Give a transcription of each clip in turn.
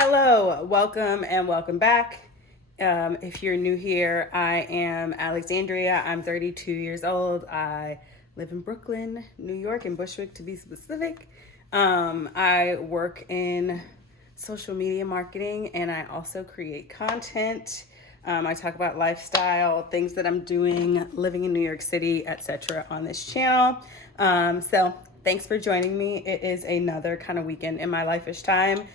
Hello, welcome and welcome back. If you're new here, I am Alexandria. I'm 32 years old. I live in Brooklyn, New York, in Bushwick to be specific. I work in social media marketing and I also create content. I talk about lifestyle, things that I'm doing, living in New York City, etc. on this channel. So thanks for joining me. It is another kind of weekend in my life-ish time.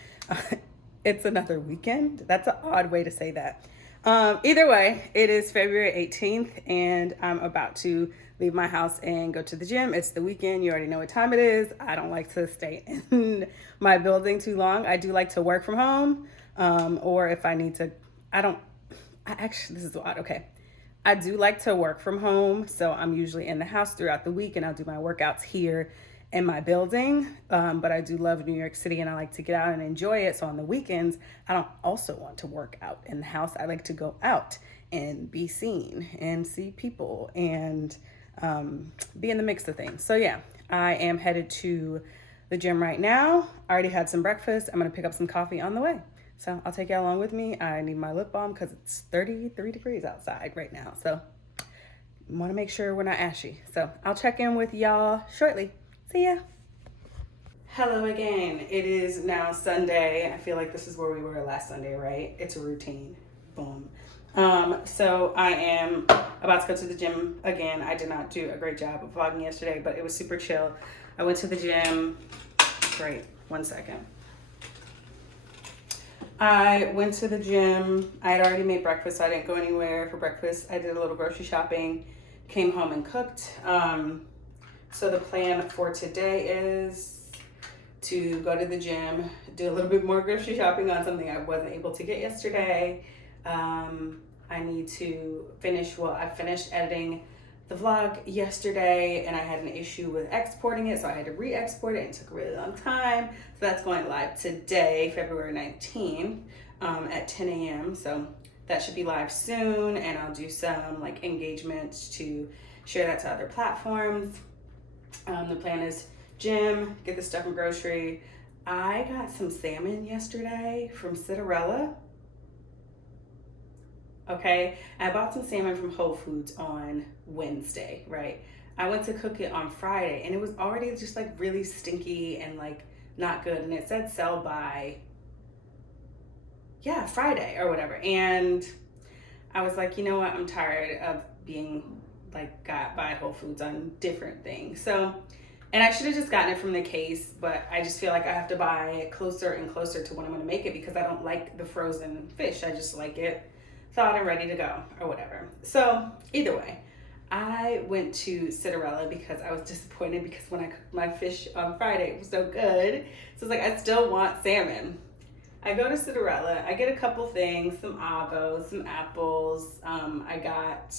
It's another weekend. That's an odd way to say that. Either way, it is February 18th and I'm about to leave my house and go to the gym. It's the weekend. You already know what time it is. I don't like to stay in my building too long. I do like to work from home, or if I need to, this is odd. Okay. I do like to work from home. So I'm usually in the house throughout the week and I'll do my workouts here in my building, but I do love New York City and I like to get out and enjoy it. So on the weekends, I don't also want to work out in the house. I like to go out and be seen and see people and be in the mix of things. So yeah, I am headed to the gym right now. I already had some breakfast. I'm gonna pick up some coffee on the way. So I'll take you along with me. I need my lip balm because it's 33 degrees outside right now. So I want to make sure we're not ashy. So I'll check in with y'all shortly. See ya. Hello again. It is now Sunday. I feel like this is where we were last Sunday, right? It's a routine. Boom. So I am about to go to the gym again. I did not do a great job of vlogging yesterday, but it was super chill. I went to the gym. Great. 1 second. I went to the gym. I had already made breakfast, so I didn't go anywhere for breakfast. I did a little grocery shopping, came home and cooked. So the plan for today is to go to the gym, do a little bit more grocery shopping on something I wasn't able to get yesterday. I need to I finished editing the vlog yesterday and I had an issue with exporting it, so I had to re-export it and it took a really long time. So that's going live today, February 19th at 10 a.m. So that should be live soon, and I'll do some like engagements to share that to other platforms. The plan is gym, get the stuff from grocery. I got some salmon yesterday from Citarella. Okay, I bought some salmon from Whole Foods on Wednesday, right? I went to cook it on Friday and it was already just like really stinky and like not good. And it said sell by, Friday or whatever. And I was like, you know what? I'm tired of being like got by Whole Foods on different things. So, and I should have just gotten it from the case, but I just feel like I have to buy it closer and closer to when I'm gonna make it because I don't like the frozen fish. I just like it thawed and ready to go or whatever. So either way, I went to Citarella because I was disappointed because when I cooked my fish on Friday, it was so good. So it's like, I still want salmon. I go to Citarella, I get a couple things, some avos, some apples. I got,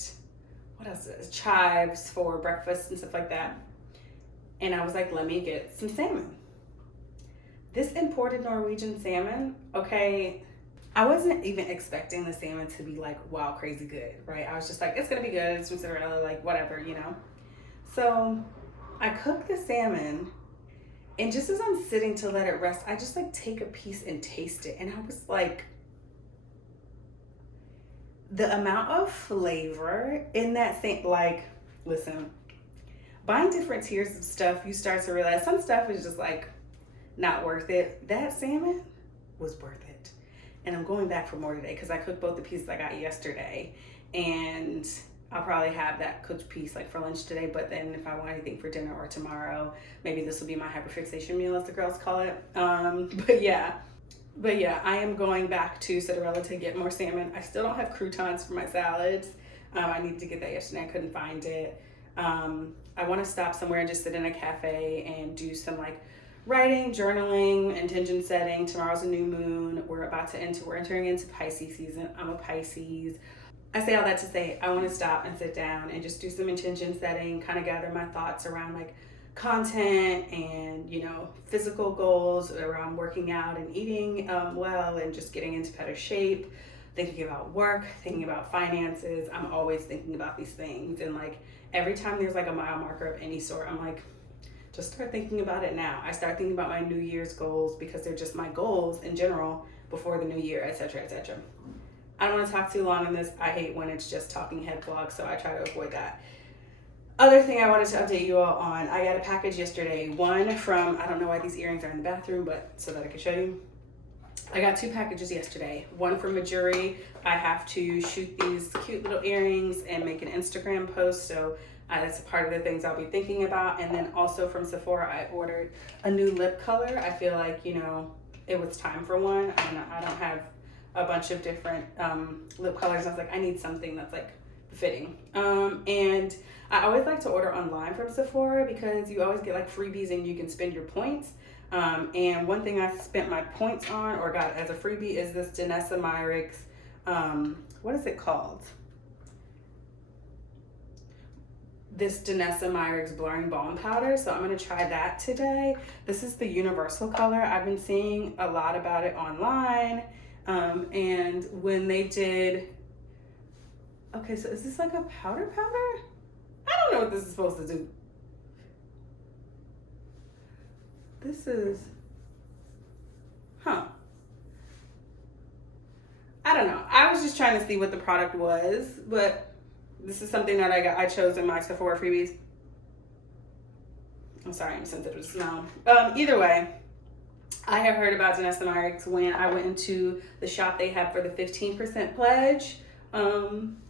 what else is chives for breakfast and stuff like that. And I was like, let me get some salmon. This imported Norwegian salmon, okay, I wasn't even expecting the salmon to be like, wow, crazy good, right? I was just like, it's gonna be good, it's from Citarella, like whatever, you know? So I cooked the salmon, and just as I'm sitting to let it rest, I just like take a piece and taste it. And I was like, the amount of flavor in that thing, like, listen, buying different tiers of stuff, you start to realize some stuff is just like not worth it. That salmon was worth it. And I'm going back for more today because I cooked both the pieces I got yesterday. And I'll probably have that cooked piece like for lunch today, but then if I want anything for dinner or tomorrow, maybe this will be my hyperfixation meal, as the girls call it. But yeah, I am going back to Citarella to get more salmon. I still don't have croutons for my salads. I needed to get that yesterday. I couldn't find it. I want to stop somewhere and just sit in a cafe and do some like writing, journaling, intention setting. Tomorrow's a new moon. We're entering into Pisces season. I'm a Pisces. I say all that to say I want to stop and sit down and just do some intention setting, kind of gather my thoughts around like content and, you know, physical goals around working out and eating well and just getting into better shape, thinking about work, thinking about finances. I'm always thinking about these things. And like every time there's like a mile marker of any sort, I'm like, just start thinking about it now. I start thinking about my New Year's goals because they're just my goals in general before the new year, etc., etc. I don't want to talk too long on this. I hate when it's just talking head vlog, so I try to avoid that. Other thing I wanted to update you all on, I got a package yesterday. One from, I don't know why these earrings are in the bathroom, but so that I can show you. I got 2 packages yesterday. One from Majuri. I have to shoot these cute little earrings and make an Instagram post, so that's part of the things I'll be thinking about. And then also from Sephora, I ordered a new lip color. I feel like, you know, it was time for one. I don't have a bunch of different lip colors. I was like, I need something that's like fitting. And I always like to order online from Sephora because you always get like freebies and you can spend your points. And one thing I spent my points on or got as a freebie is this Danessa Myricks, what is it called? This Danessa Myricks Blurring Balm Powder. So I'm gonna try that today. This is the universal color. I've been seeing a lot about it online. And when they did, okay, so is this like a powder? I don't know what this is supposed to do. This is, I don't know. I was just trying to see what the product was, but this is something that I chose in my Sephora freebies. I'm sorry, I'm sensitive to smell. Either way, I have heard about Danessa Myricks when I went into the shop they have for the 15% pledge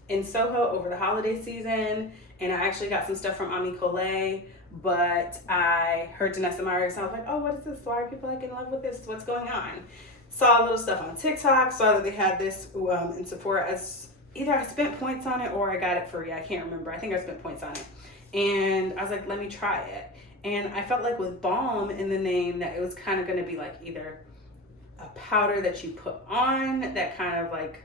in Soho over the holiday season. And I actually got some stuff from Ami Collet, but I heard Danessa Myricks and I was like, oh, what is this? Why are people like in love with this? What's going on? Saw a little stuff on TikTok, saw that they had this in Sephora as either I spent points on it or I got it free. I can't remember. I think I spent points on it. And I was like, let me try it. And I felt like with balm in the name that it was kind of going to be like either a powder that you put on that kind of like,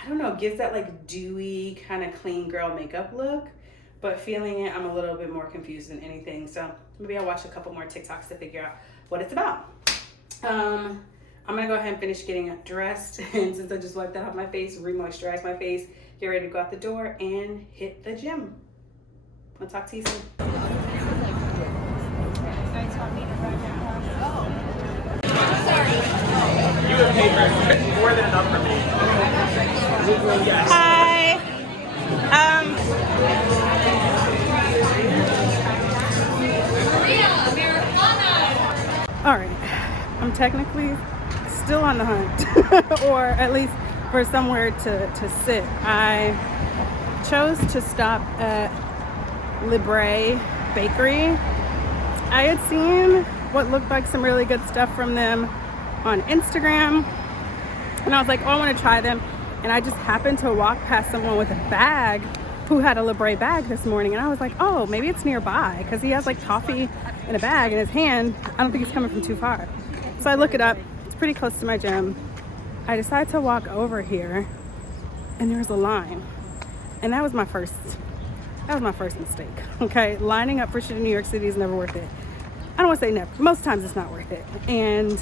I don't know, gives that like dewy kind of clean girl makeup look. But feeling it, I'm a little bit more confused than anything. So maybe I'll watch a couple more TikToks to figure out what it's about. I'm going to go ahead and finish getting dressed. And since I just wiped that off my face, re-moisturize my face, get ready to go out the door and hit the gym. I'll talk to you soon. You have paid more than enough for me. Yes. Hi. All right. I'm technically still on the hunt, or at least for somewhere to sit. I chose to stop at Libre Bakery. I had seen what looked like some really good stuff from them on Instagram, and I was like, oh, I want to try them. And I just happened to walk past someone with a bag who had a Libre bag this morning, and I was like, oh, maybe it's nearby, because he has like coffee in a bag in his hand. I don't think he's coming from too far. So I look it up. It's pretty close to my gym. I decided to walk over here, and there was a line, and that was my first mistake. Okay, lining up for shit in New York City is never worth it. I don't want to say never. Most times it's not worth it. And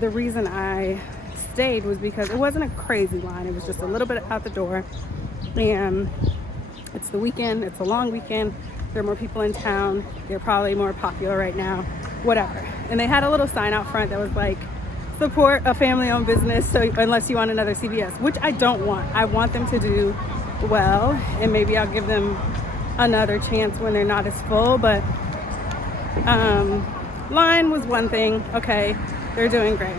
the reason I stayed was because it wasn't a crazy line. It was just a little bit out the door. And it's the weekend. It's a long weekend. There are more people in town. They're probably more popular right now. Whatever. And they had a little sign out front that was like, support a family-owned business, so unless you want another CVS, which I don't want. I want them to do well, and maybe I'll give them another chance when they're not as full. But line was one thing. Okay, they're doing great.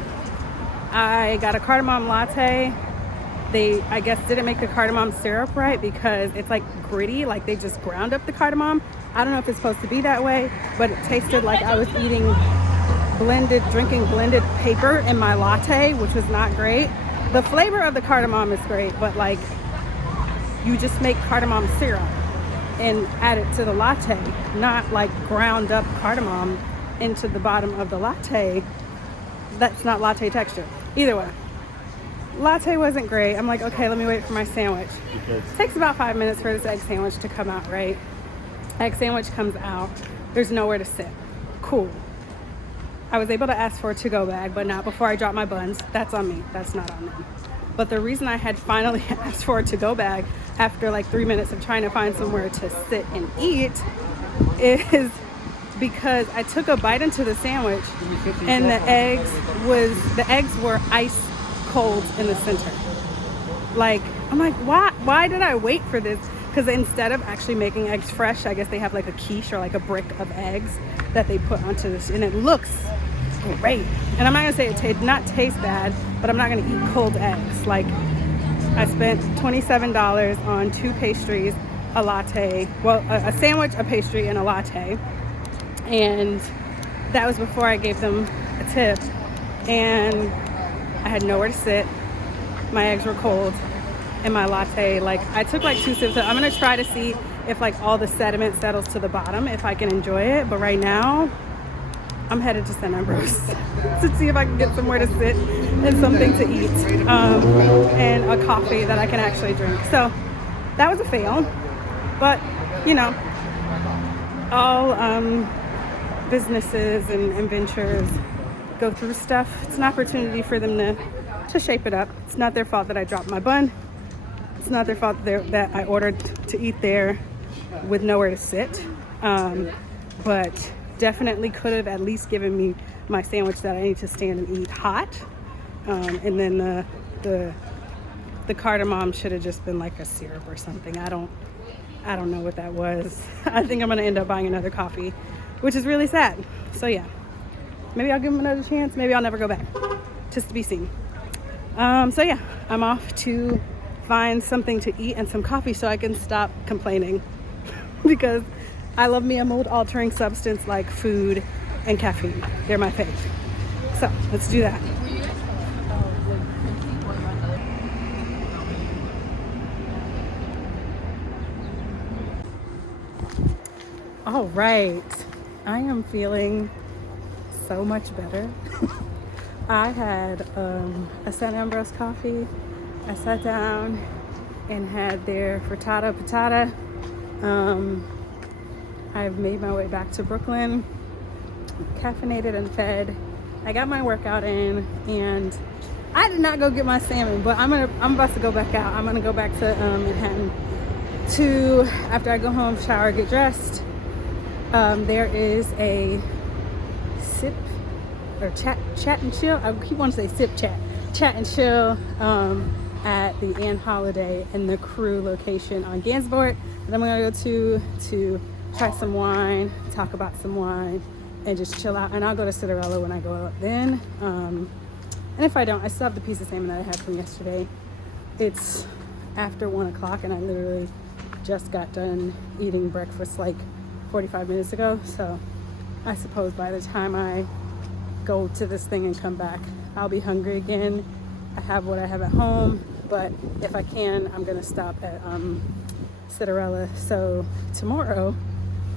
I got a cardamom latte. They, I guess, didn't make the cardamom syrup right because it's like gritty, like they just ground up the cardamom. I don't know if it's supposed to be that way, but it tasted like I was drinking blended paper in my latte, which was not great. The flavor of the cardamom is great, but like, you just make cardamom syrup and add it to the latte, not like ground up cardamom into the bottom of the latte. That's not latte texture. Either way, latte wasn't great. I'm like, okay, let me wait for my sandwich. It takes about 5 minutes for this egg sandwich to come out, right? Egg sandwich comes out. There's nowhere to sit. Cool. I was able to ask for a to-go bag, but not before I dropped my buns. That's on me. That's not on them. But the reason I had finally asked for a to-go bag after like 3 minutes of trying to find somewhere to sit and eat is because I took a bite into the sandwich and the eggs were ice cold in the center. Like, I'm like, why did I wait for this? Because instead of actually making eggs fresh, I guess they have like a quiche or like a brick of eggs that they put onto this, and it looks great. And I'm not gonna say it did not taste bad, but I'm not gonna eat cold eggs. Like, I spent $27 on 2 pastries, a latte, well, a sandwich, a pastry, and a latte. And that was before I gave them a tip. And I had nowhere to sit. My eggs were cold. And my latte, like, I took like 2 sips. I'm gonna try to see if like all the sediment settles to the bottom, if I can enjoy it. But right now, I'm headed to St. Ambrose to see if I can get somewhere to sit and something to eat, and a coffee that I can actually drink. So that was a fail, but you know, all businesses and ventures go through stuff. It's an opportunity for them to shape it up. It's not their fault that I dropped my bun. It's not their fault that I ordered to eat there with nowhere to sit, but definitely could have at least given me my sandwich that I need to stand and eat hot, and then the cardamom should have just been like a syrup or something. I don't know what that was. I think I'm gonna end up buying another coffee, which is really sad. So yeah, maybe I'll give them another chance. Maybe I'll never go back. Just to be seen. So yeah, I'm off to find something to eat and some coffee so I can stop complaining because I love me a mood altering substance like food and caffeine. They're my fave. So let's do that. All right, I am feeling so much better. I had a St. Ambrose coffee. I sat down and had their frittata patata. I've made my way back to Brooklyn, caffeinated and fed. I got my workout in, and I did not go get my salmon, but I'm about to go back out. I'm gonna go back to Manhattan after I go home, shower, get dressed. There is a sip or chat and chill. I keep wanting to say chat and chill at the Ann Holiday and the Crew location on Gansevoort that I'm gonna go to try some wine, talk about some wine, and just chill out. And I'll go to Cinderella when I go out then. And if I don't, I still have the piece of salmon that I had from yesterday. It's after 1 o'clock and I literally just got done eating breakfast like 45 minutes ago. So I suppose by the time I go to this thing and come back, I'll be hungry again. I have what I have at home, but if I can, I'm gonna stop at Cinderella. So tomorrow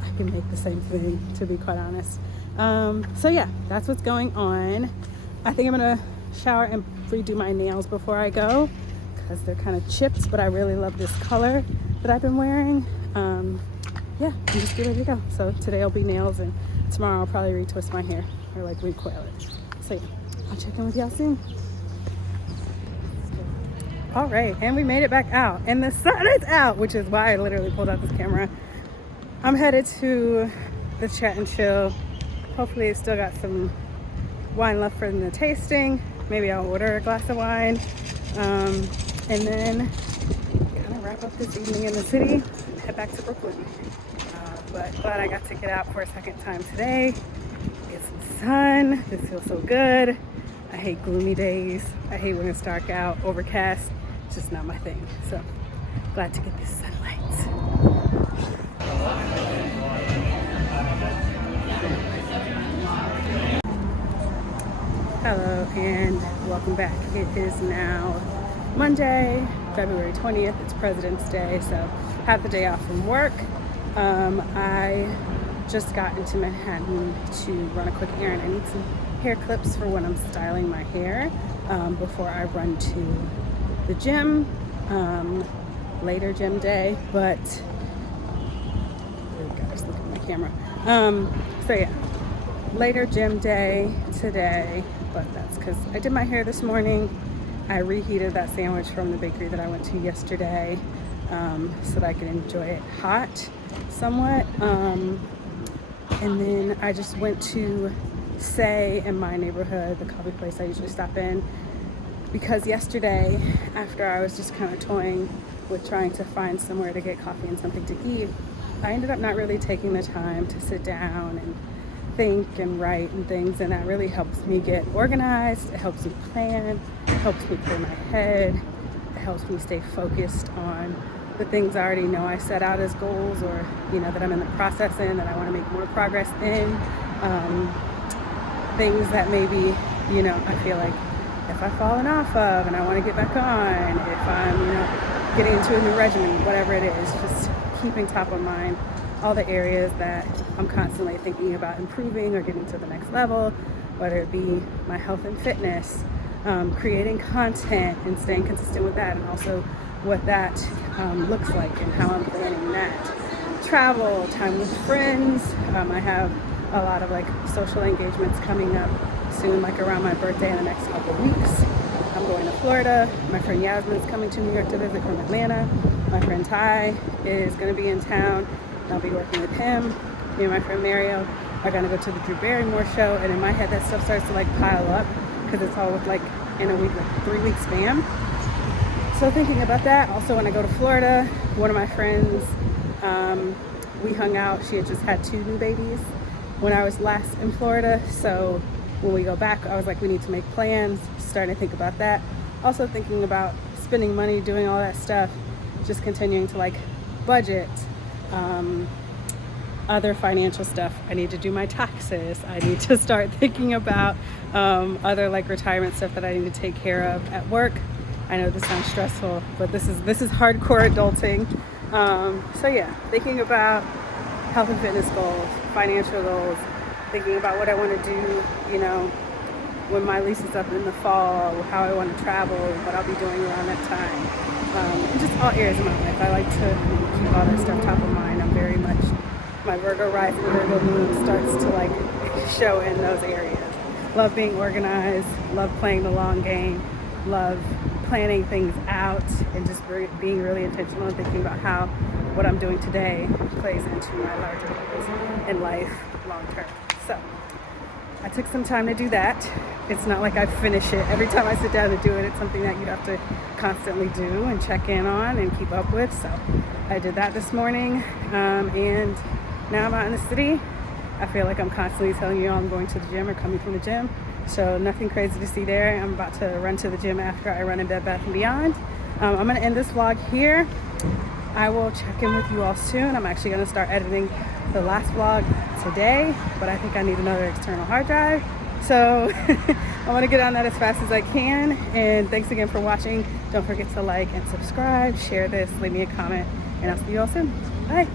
I can make the same thing, to be quite honest. So yeah, that's what's going on. I think I'm gonna shower and redo my nails before I go because they're kind of chipped, but I really love this color that I've been wearing. Yeah, I'm just ready to go. So today will be nails, and tomorrow I'll probably retwist my hair or like recoil it. So yeah, I'll check in with y'all soon. All right, and we made it back out, and the sun is out, which is why I literally pulled out this camera. I'm headed to the Chat and Chill. Hopefully it's still got some wine left for the tasting. Maybe I'll order a glass of wine, and then kind of wrap up this evening in the city, head back to Brooklyn. But glad I got to get out for a second time today, get some sun. This feels so good. I hate gloomy days. I hate when it's dark out, overcast. It's just not my thing. So glad to get this sunlight. Hello and welcome back. It is now Monday, February 20th. It's President's Day, so have the day off from work. I just got into Manhattan to run a quick errand. I need some hair clips for when I'm styling my hair before I run to the gym, later gym day, but oh gosh, look at my camera. So yeah, later gym day today, but that's because I did my hair this morning. I reheated that sandwich from the bakery that I went to yesterday so that I could enjoy it hot somewhat. And then kind of wrap up this evening in the city, head back to Brooklyn. But glad I got to get out for a second time today. It's And then I just went to Say in my neighborhood, the coffee place I usually stop in, because yesterday, after I was just kind of toying with trying to find somewhere to get coffee and something to eat, I ended up not really taking the time to sit down and think and write and things, and that really helps me get organized. It helps me plan, it helps me clear my head, it helps me stay focused on the things I already know I set out as goals, or that I'm in the process in, that I want to make more progress in. Things that maybe I feel like if I've fallen off of and I want to get back on, if I'm getting into a new regimen, whatever it is, just keeping top of mind all the areas that I'm constantly thinking about improving or getting to the next level, whether it be my health and fitness, creating content and staying consistent with that, and also what that looks like and how I'm planning that. Travel, time with friends. I have a lot of social engagements coming up soon, around my birthday in the next couple of weeks. I'm going to Florida. My friend Yasmin's coming to New York to visit from Atlanta. My friend Ty is going to be in town. I'll be working with him. Me and my friend Mario are going to go to the Drew Barrymore show, and in my head that stuff starts to pile up because it's all with in a week, 3 week span. So thinking about that. Also, when I go to Florida, one of my friends, we hung out. She had just had 2 new babies when I was last in Florida. So when we go back, I was like, we need to make plans, starting to think about that. Also thinking about spending money, doing all that stuff, just continuing to budget, other financial stuff. I need to do my taxes. I need to start thinking about other retirement stuff that I need to take care of at work. I know this sounds stressful, but this is hardcore adulting. So yeah, thinking about health and fitness goals, financial goals, thinking about what I want to do, when my lease is up in the fall, how I want to travel, what I'll be doing around that time, and just all areas of my life. I like to keep all that stuff top of mind. I'm very much, my Virgo rising, Virgo moon starts to show in those areas. Love being organized, love playing the long game, love planning things out, and just being really intentional and thinking about how what I'm doing today plays into my larger goals in life long term. So I took some time to do that. It's not like I finish it every time I sit down to do it. It's something that you have to constantly do and check in on and keep up with. So I did that this morning, and now I'm out in the city. I feel like I'm constantly telling you all I'm going to the gym or coming from the gym. So nothing crazy to see there. I'm about to run to the gym after I run in Bed Bath & Beyond. I'm going to end this vlog here. I will check in with you all soon. I'm actually going to start editing the last vlog today, but I think I need another external hard drive. So I want to get on that as fast as I can. And thanks again for watching. Don't forget to like and subscribe, share this, leave me a comment, and I'll see you all soon. Bye.